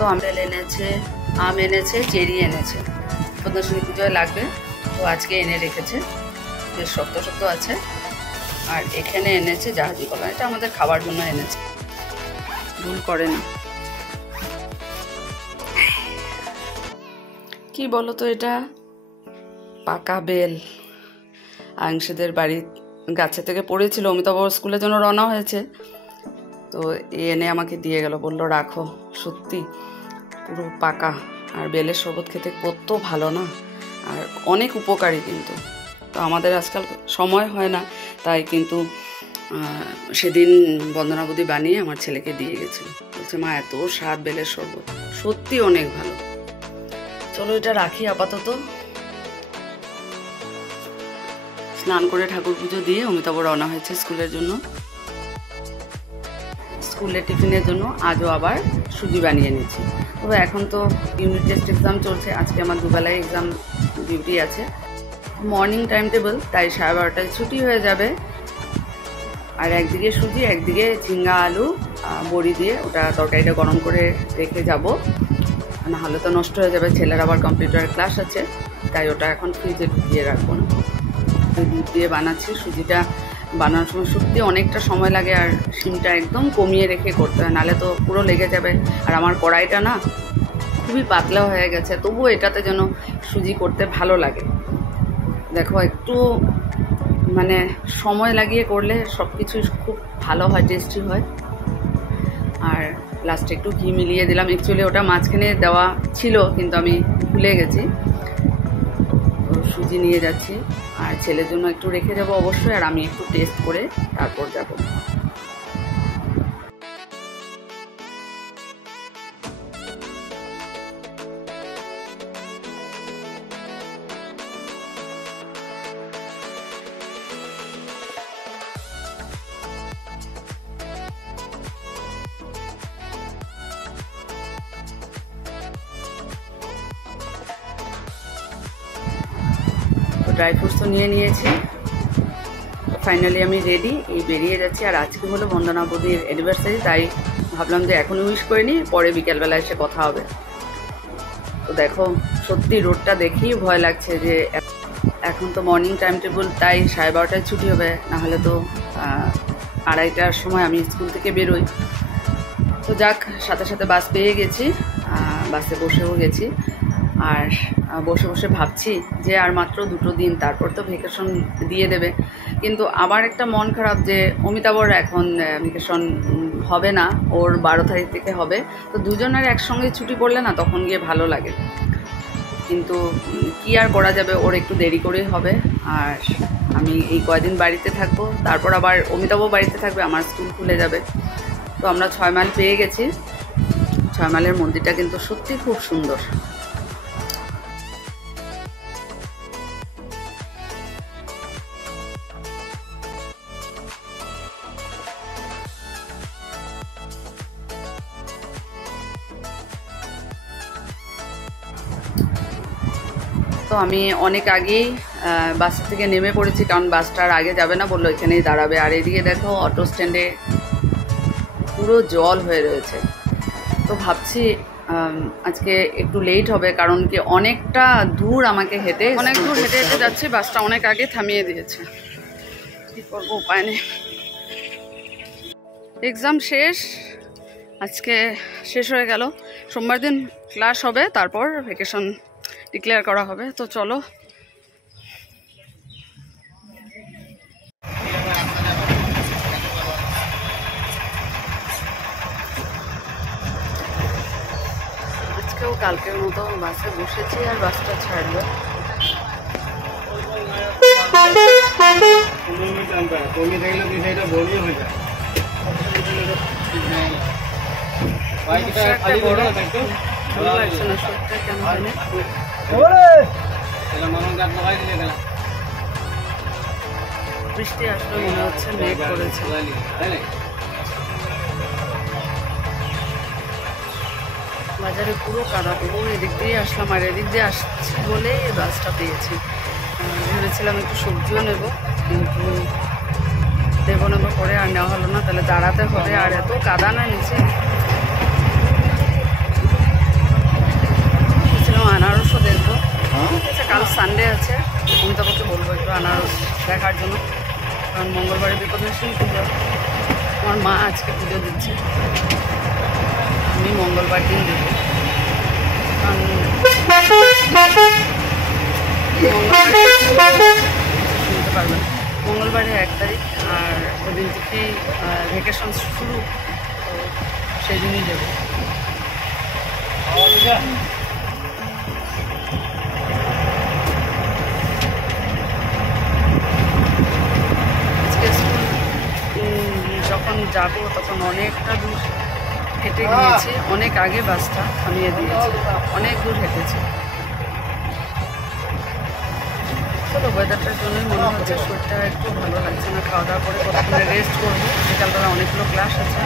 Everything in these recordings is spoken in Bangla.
তো আপেল এনেছে, আম এনেছে, চেরি এনেছে, পদ্মশ্রী পুজোয় লাগবে, তো আজকে এনে রেখেছে, বেশ শক্ত শক্ত আছে। আর এখানে এনেছে জাহাজি কলা, এটা আমাদের খাবার জন্য এনেছে, ভুল করেনি। কি বলো তো, এটা পাকা বেল, আংশীদের বাড়ির গাছে থেকে পড়েছিল, অমিতাভ স্কুলের জন্য রওনা হয়েছে, তো এনে আমাকে দিয়ে গেল, বললো রাখো। সত্যি পুরো পাকা, আর বেলের শরবত খেতে কত ভালো না, আর অনেক উপকারী কিন্তু। তো আমাদের আজকাল সময় হয় না, তাই কিন্তু সেদিন বন্দনা বৌদি বানিয়ে আমার ছেলেকে দিয়ে গেছিল, বলছে মা এত স্বাদ বেলের শরবত, সত্যি অনেক ভালো। চলো এটা রাখি আপাতত। স্নান করে ঠাকুর পুজো দিয়ে অমিতাভ রওনা হয়েছে স্কুলের জন্য। স্কুলের টিফিনের জন্য আজও আবার সুজি বানিয়ে নিয়েছি। তবে এখন তো ইউনিট টেস্ট এক্সাম চলছে, আজকে আমার দুবেলায় এক্সাম ডিউটি আছে, মর্নিং টাইম টেবল, তাই 12:30টায় ছুটি হয়ে যাবে। আর একদিকে সুজি, একদিকে ঝিঙ্গা আলু বড়ি দিয়ে ওটা তরকারিটা গরম করে রেখে যাব, নাহলে তো নষ্ট হয়ে যাবে। ছেলের আবার কম্পিউটার ক্লাস আছে, তাই ওটা এখন ফ্রিজে ঢুকিয়ে রাখবো না। দুধ দিয়ে বানাচ্ছি। সুজিটা বানানোর সময় সত্যি অনেকটা সময় লাগে, আর শিমটা একদম কমিয়ে রেখে করতে হয়, নাহলে তো পুরো লেগে যাবে। আর আমার কড়াইটা না খুবই পাতলা হয়ে গেছে, তবুও এটাতে যেন সুজি করতে ভালো লাগে। দেখো একটু মানে সময় লাগিয়ে করলে সব কিছু খুব ভালো হয়, টেস্টি হয়। আর লাস্টে একটু ঘি মিলিয়ে দিলাম, অ্যাকচুয়ালি ওটা মাঝখানে দেওয়া ছিল কিন্তু আমি ভুলে গেছি। তো সুজি নিয়ে যাচ্ছি, আর ছেলের জন্য একটু রেখে যাবো অবশ্যই, আর আমি একটু টেস্ট করে তারপর যাব। ড্রাই ফ্রুটস তো নিয়ে নিয়েছি, ফাইনালি আমি রেডি, এই বেরিয়ে যাচ্ছি। আর আজকে হলো বন্দনা বৌদির অ্যানিভার্সারি, তাই ভাবলাম যে এখন উইশ করে নিই, পরে বিকেলবেলা এসে কথা হবে। তো দেখো সত্যি রোডটা দেখেই ভয় লাগছে, যে এখন তো মর্নিং টাইম টেবল, তাই 12:30টায় ছুটি হবে, নাহলে তো 2:30টার সময় আমি স্কুল থেকে বেরোই। তো যাক, সাথে সাথে বাস পেয়ে গেছি, বাসে বসেও গেছি। আর বসে বসে ভাবছি যে আর মাত্র 2 দিন, তারপর তো ভেকেশন দিয়ে দেবে। কিন্তু আবার একটা মন খারাপ যে অমিতাভর এখন ভেকেশন হবে না, ওর 12 তারিখ থেকে হবে। তো দুজনের একসঙ্গে ছুটি পড়লে না তখন গিয়ে ভালো লাগে, কিন্তু কি আর করা যাবে, ওর একটু দেরি করেই হবে। আর আমি এই কয়দিন বাড়িতে থাকবো, তারপর আবার অমিতাভও বাড়িতে থাকবে, আমার স্কুল খুলে যাবে। তো আমরা 6 মাইল পেয়ে গেছি। 6 মাইলের মন্দিরটা কিন্তু সত্যি খুব সুন্দর। তো আমি অনেক আগেই বাস থেকে নেমে পড়েছি, কারণ বাসটা আর আগে যাবে না, বললো এখানেই দাঁড়াবে। আর এদিকে দেখো অটো স্ট্যান্ডে পুরো জল হয়ে রয়েছে। তো ভাবছি আজকে একটু লেট হবে, কারণ কি অনেকটা দূর আমাকে হেঁটে হেঁটে যাচ্ছি, বাসটা অনেক আগে থামিয়ে দিয়েছে। কী করবো, উপায় নেই। এক্সাম শেষ, আজকে শেষ হয়ে গেল। সোমবার দিন ক্লাস হবে, তারপর ভ্যাকেশন ডিক্লেয়ার করা হবে। তো চলো, আজকেও কালকের মতো বাসে বসেছি, আর বাসটা ছাড়লো। বৃষ্টি আসলে মনে হচ্ছে, মেঘ করেছে। বাজারে পুরো কাদা, পুরো এদিক দিয়ে আসলাম, আর এদিক দিয়ে আসছি বলে বাসটা পেয়েছি। ভেবেছিলাম একটু সবজিও নেব, কিন্তু নেবো করে আর নেওয়া হলো না, তাহলে দাঁড়াতে হবে। আর এত কাদা না নিচে, আনারসও দেখবো। আচ্ছা, কাল সানডে আছে, অমিতাভকে বলবো একটু আনারস দেখার জন্য, কারণ মঙ্গলবারে বিপদনাশিনী পুজো। আমার মা আজকে পুজো দিচ্ছে, আমি মঙ্গলবার দিন দেবো, কারণ শুনতে পারবেন মঙ্গলবারে 1 তারিখ, আর ওদিন থেকেই ভ্যাকেশন শুরু, তো সেই দিনই দেবো। আজকে স্কুল যখন যাব তখন অনেকটা দূর হেঁটে গিয়েছি, অনেক আগে বাসটা থামিয়ে দিয়েছি, অনেক দূর হেঁটেছি। চলো, ওয়েদারটার জন্যই মনে হচ্ছে শরীরটা একটু ভালো লাগছে না। খাওয়া দাওয়া করে কতক্ষণে রেস্ট করবো, বিকালবেলা অনেকগুলো ক্লাস আছে।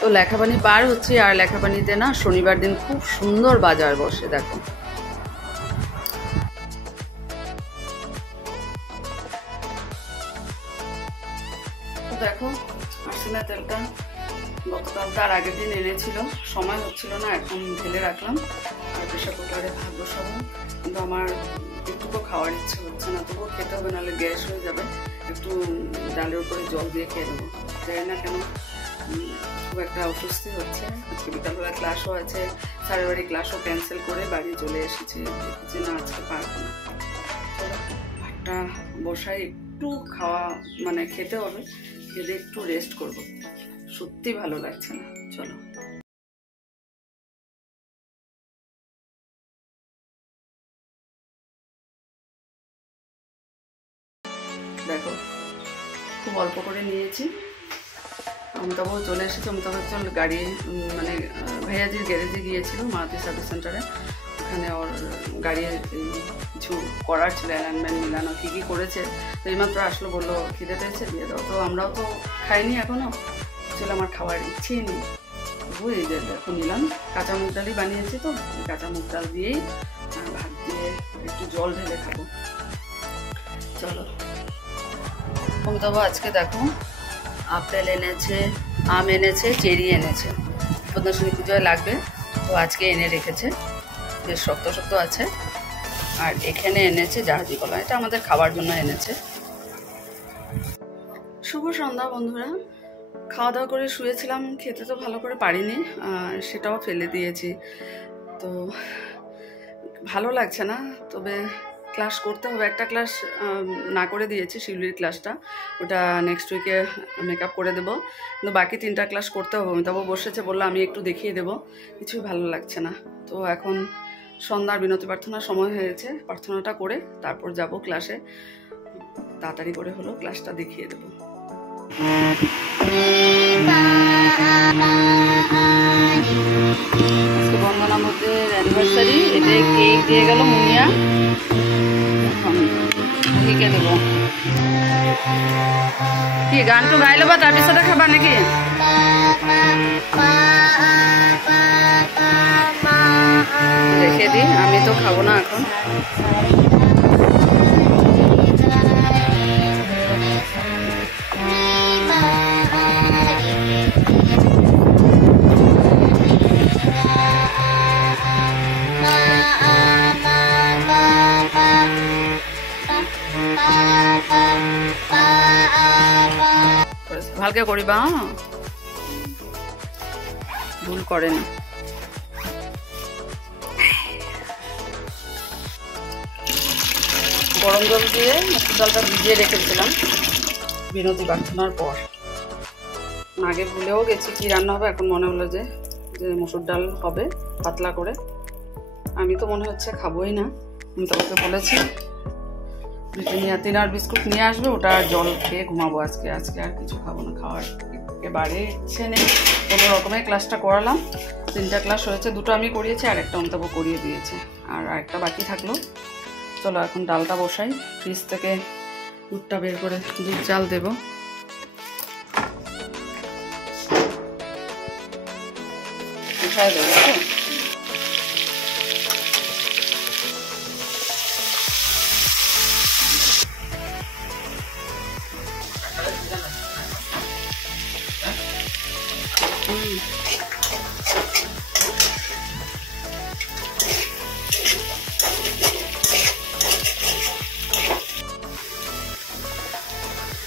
তো লেখাবানি পার হচ্ছে, আর লেখাবানিতে না শনিবার দিন খুব সুন্দর বাজার বসে, দেখো। দেখো, আরসিনা তেলটা গতকাল তার আগের দিন এনেছিল, সময় হচ্ছিল না, এখন ঢেলে রাখলাম আর প্রেশার কুকারে ভাত বসাবো। কিন্তু আমার একটুকু খাওয়ার ইচ্ছে হচ্ছে না, তবুও খেতে হবে, নাহলে গ্যাস হয়ে যাবে। একটু ডালের উপরে জল দিয়ে খেয়ে নেবো। জানি না কেন খুব একটা অস্বস্তি হচ্ছে। আজকে বিকালবেলা ক্লাসও আছে, স্যারের বাড়ি ক্লাসও ক্যান্সেল করে বাড়ি চলে এসেছি, দেখছি না আজকে পারবো না। ভাতটা বসাই, একটু খাওয়া মানে খেতে হবে, খেলে একটু রেস্ট করবো, সত্যি ভালো লাগছে না। চলো, দেখো খুব অল্প করে নিয়েছি। অমিতাভও চলে এসেছে, অমিতাভ চল গাড়ি মানে ভাইয়াজির গ্যারেজে গিয়েছিল, মারুতি সার্ভিস সেন্টারে। ওখানে ওর গাড়ির কিছু করার ছিল, অ্যালাইনমেন্ট মিলানো, কী কী করেছে। তো এইমাত্র আসলো, বললো খিদে পেয়েছে, দিয়ে দাও। তো আমরাও তো খাইনি এখনও, চলে আমার খাওয়ার ইচ্ছেই নেই। তবু এই যে দেখো নিলাম, কাঁচা মুগ ডালই বানিয়েছি, তো কাঁচা মুগ ডাল দিয়েই ভাত দিয়ে একটু জল ঢেলে খাবো। চলো, অমিতাভ আজকে দেখো আপেল এনেছে, আম এনেছে, চেরি এনেছে, বিপদনাশিনী পুজোয় লাগবে, তো আজকে এনে রেখেছে, বেশ শক্ত শক্ত আছে। আর এখানে এনেছে জাহাজি কলা, এটা আমাদের খাবার জন্য এনেছে। শুভ সন্ধ্যা বন্ধুরা, খাওয়া দাওয়া করে শুয়েছিলাম, খেতে তো ভালো করে পারিনি, সেটাও ফেলে দিয়েছি। তো ভালো লাগছে না, তবে ক্লাস করতে হবে। একটা ক্লাস না করে দিয়েছি, শিউলির ক্লাসটা, ওটা নেক্সট উইকে মেকআপ করে দেবো, কিন্তু বাকি 3টা ক্লাস করতে হবে। অমিতাভ বসেছে, বললো আমি একটু দেখিয়ে দেবো, কিছুই ভালো লাগছে না। তো এখন সন্ধ্যার বিনতি প্রার্থনার সময় হয়েছে, প্রার্থনাটা করে তারপর যাব ক্লাসে, তাড়াতাড়ি করে হলো ক্লাসটা দেখিয়ে দেবো। আজকে বন্দনা মধ্যে অ্যানিভার্সারি, এটাই কেক দিয়ে গেল মুনিয়া, লিখে দেবো। কি গানটো গাই ল'বা, তাৰপিছতে খাবা নেকি? রেখে দিই, আমি তো খাবো না এখন। ভালকে করিবা, ভুল করে না। গরম জল দিয়ে মুসুর ডালটা ভিজিয়ে রেখেছিলাম বিনতি প্রার্থনার পর। আগে ভুলেও গেছি কি রান্না হবে, এখন মনে হলো যে মুসুর ডাল হবে পাতলা করে। আমি তো মনে হচ্ছে খাবোই না, আমি তোমাকে বলেছি তিনার বিস্কুট নিয়ে আসবে, ওটা জল খেয়ে ঘুমাবো আজকে। আজকে আর কিছু খাবো না, খাওয়ার একেবারে ইচ্ছে নেই। কোনো রকমের ক্লাসটা করালাম, 3টা ক্লাস হয়েছে, 2টো আমি করিয়েছি আর একটা অমিতাভ করিয়ে দিয়েছে, আর একটা বাকি থাকলো। চলো এখন ডালটা বসাই, ফ্রিজ থেকে দুধটা বের করে দুধ জাল দেবো। বসাই দেবো,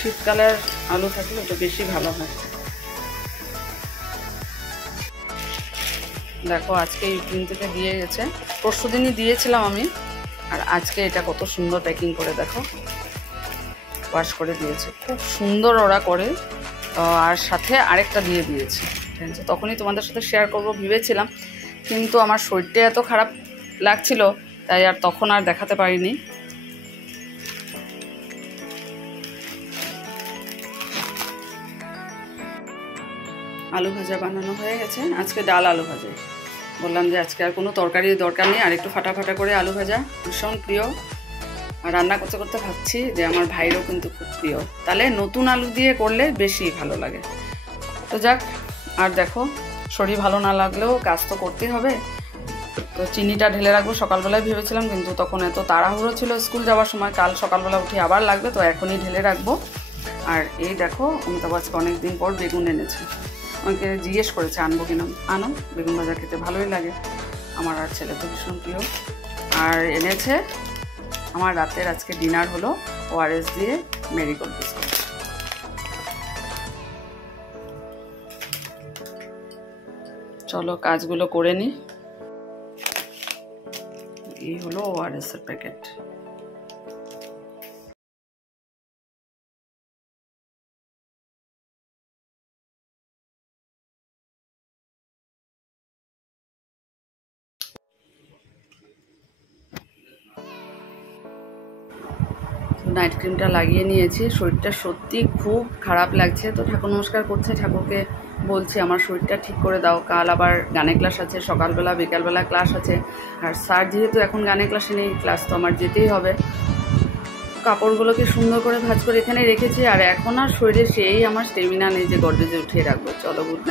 শীতকালের আলু থাকলে ওটা বেশি ভালো হয়। দেখো আজকে ইউটিউব থেকে দিয়ে গেছে, পরশু দিনই দিয়েছিলাম আমি, আর আজকে এটা কত সুন্দর প্যাকিং করে দেখো ওয়াশ করে দিয়েছে, খুব সুন্দর ওরা করে। আর সাথে আরেকটা দিয়ে দিয়েছে, ঠিক আছে? তখনই তোমাদের সাথে শেয়ার করবো ভেবেছিলাম, কিন্তু আমার শরীরটা এত খারাপ লাগছিল তাই আর তখন আর দেখাতে পারিনি। আলু ভাজা বানানো হয়ে গেছে, আজকে ডাল আলু ভাজা। বললাম যে আজকে আর কোনো তরকারির দরকার নেই, আর একটু ফাটাফাটা করে আলু ভাজা ভীষণ প্রিয়। আর রান্না করতে করতে ভাবছি যে আমার ভাইরও কিন্তু খুব প্রিয়, তাহলে নতুন আলু দিয়ে করলে বেশি ভালো লাগে। তো যাক, আর দেখো শরীর ভালো না লাগলেও কাজ তো করতেই হবে। তো চিনিটা ঢেলে রাখবো, সকালবেলায় ভেবেছিলাম, কিন্তু তখন এত তাড়াহুড়ো ছিল স্কুল যাওয়ার সময়, কাল সকালবেলা উঠে আবার লাগবে, তো এখনই ঢেলে রাখবো। আর এই দেখো অমিতাভ আজকে অনেকদিন পর বেগুন এনেছে, আমাকে জিজ্ঞেস করেছে আনবো কিনা, আনো, বেগুন ভাজা খেতে ভালোই লাগে আমার, আর ছেলে তো ভীষণ প্রিয়। আর এনেছে আমার রাতের আজকে ডিনার হলো ওআরএস দিয়ে মেরিগোল্ড বিস্কুট। চলো কাজগুলো করে নি। এই হলো ওআরএস এর প্যাকেট। নাইট ক্রিমটা লাগিয়ে নিয়েছি, শরীরটা সত্যি খুব খারাপ লাগছে। তো ঠাকুর নমস্কার করছে, ঠাকুরকে বলছি আমার শরীরটা ঠিক করে দাও, কাল আবার গানে ক্লাস আছে, সকালবেলা বিকালবেলা ক্লাস আছে। আর স্যার যেহেতু এখন গানে ক্লাসে নেই, ক্লাস তো আমার যেতেই হবে। কাপড়গুলোকে সুন্দর করে ভাঁজ করে এখানে রেখেছি, আর এখন আর শরীরে সেই আমার স্টেমিনা নেই যে গডরেজে উঠিয়ে রাখবো। চলো গুড।